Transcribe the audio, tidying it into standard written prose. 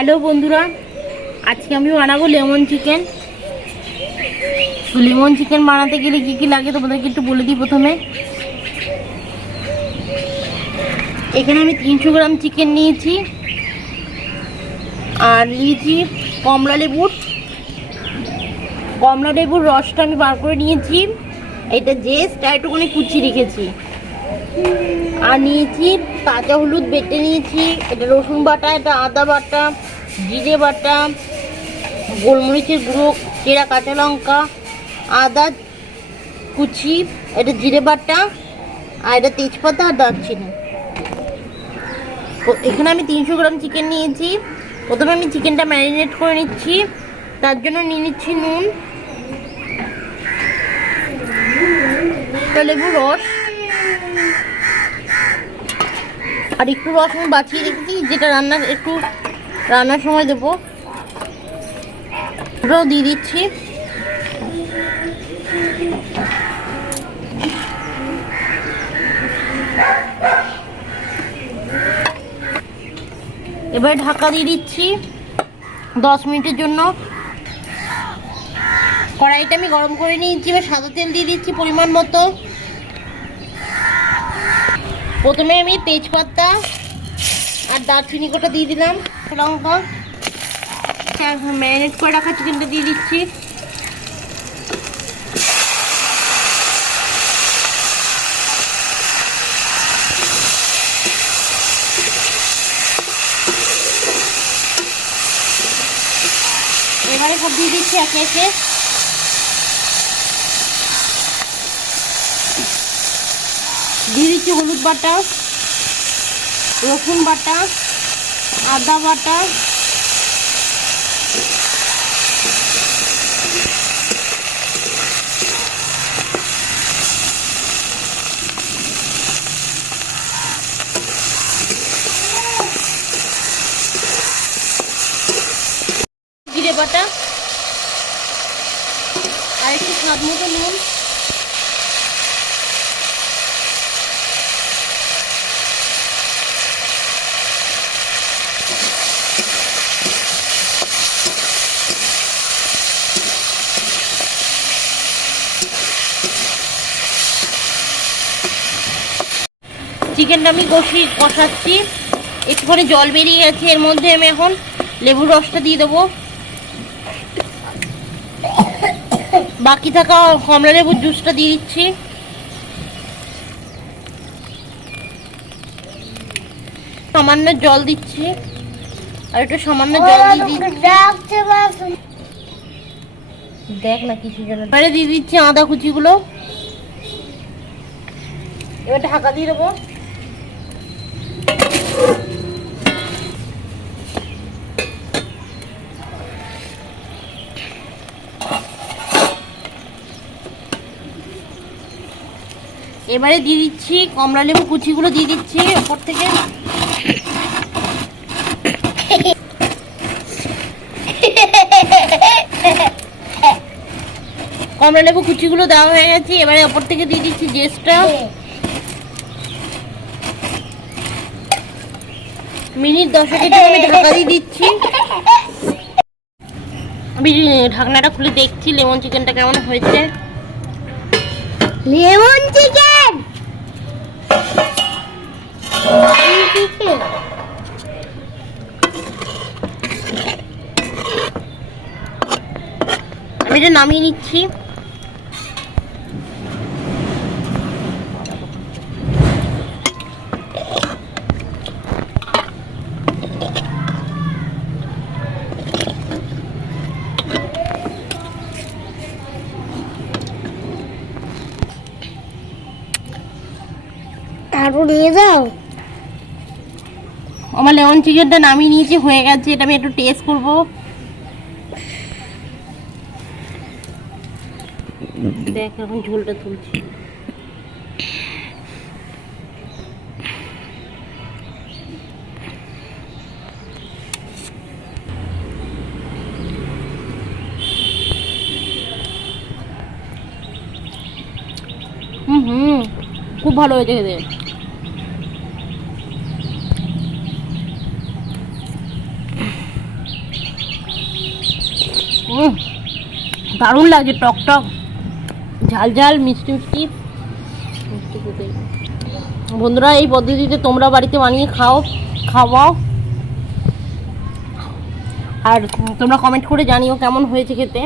Hello বন্ধুরা, আজকে আমি বানাবো লেমন চিকেন। লেমন চিকেন বানাতে গেলে কী কী লাগে তোমাদেরকে একটু বলে দিই। প্রথমে এখানে আমি 300 গ্রাম চিকেন নিয়েছি, আর নিয়েছি কমলা লেবুর রসটা আমি বার করে নিয়েছি। এটা জেস্ট একটুখানি কুচি রেখেছি। আর নিয়েছি কাঁচা হলুদ বেটে নিয়েছি, এটা রসুন বাটা, এটা আদা বাটা, জিরে বাটা, গোলমরিচের গুঁড়ো, চেরা কাঁচা লঙ্কা, আদা কুচি, এটা জিরে বাটা, আর এটা তেজপাতা আর দারচিনি। এখানে আমি 300 গ্রাম চিকেন নিয়েছি। প্রথমে আমি চিকেনটা ম্যারিনেট করে নিচ্ছি। তার জন্য নিয়ে নিচ্ছি নুন, লেবুর রস, আর একটু রস আমি বাঁচিয়ে রেখেছি, যেটা রান্নার সময় দেবো। ওটাও দিয়ে দিচ্ছি। এবারে ঢাকা দিয়ে দিচ্ছি 10 মিনিটের জন্য। কড়াইটা আমি গরম করে নিয়েছি। এবার সাদা তেল দিয়ে দিচ্ছি পরিমাণ মতো। প্রথমে আমি তেজপাতা আর দারচিনি গোটা দিয়ে দিলাম, লঙ্কা, ম্যারিনেট করে রাখা চিকেনটা দিয়ে দিচ্ছি। এবারে সব দিয়ে দিচ্ছি একে একে। দিয়ে দিচ্ছি হলুদ বাটা, রসুন বাটা, আদা বাটা, জিরে বাটা, আর একটু স্বাদ মতো নুন। চিকেনটা আমি কষাচ্ছি। একটুখানি জল বেরিয়ে গেছে, এর মধ্যে আমি এখন লেবুর রসটা দিয়ে দেবো। বাকি থাকা কমলা লেবুর জুসটা দিয়ে দিচ্ছি। সামান্য জল দিচ্ছি, আর একটু সামান্য জল দিয়ে দিচ্ছি। দেখ না কিছু জন্য দিয়ে দিচ্ছি আদা কুচিগুলো। এবার ঢাকা দিয়ে দেবো। এবারে দিয়ে দিচ্ছি কমলা লেবু কুচিগুলো দিয়ে দিচ্ছি ওপর থেকে। কমলা লেবু কুচিগুলো দেওয়া হয়ে গেছে। এবারে ওপর থেকে দিয়ে দিচ্ছি জেস্টটা। মিনিট 10 আমি ঢাকা দিয়ে দিচ্ছি। আমি ঢাকনাটা খুলে দেখছি লেমন চিকেনটা কেমন হয়েছে। লেমন চিকেন আমি এটা নামিয়ে নিচ্ছি। আরো নিয়ে যাও। আমার লেমন চিকেনটা নামিয়ে নিয়েছি, হয়ে গেছে। এটা আমি একটু টেস্ট করবো। দেখ এখন ঝোলটা তুলছি। খুব ভালো হয়েছে খেতে। দারুণ লাগে, টক টক, ঝাল ঝাল, মিষ্টি মিষ্টি। বন্ধুরা এই পদ্ধতিতে তোমরা বাড়িতে বানিয়ে খাওয়াও, আর তোমরা কমেন্ট করে জানিও কেমন হয়েছে খেতে।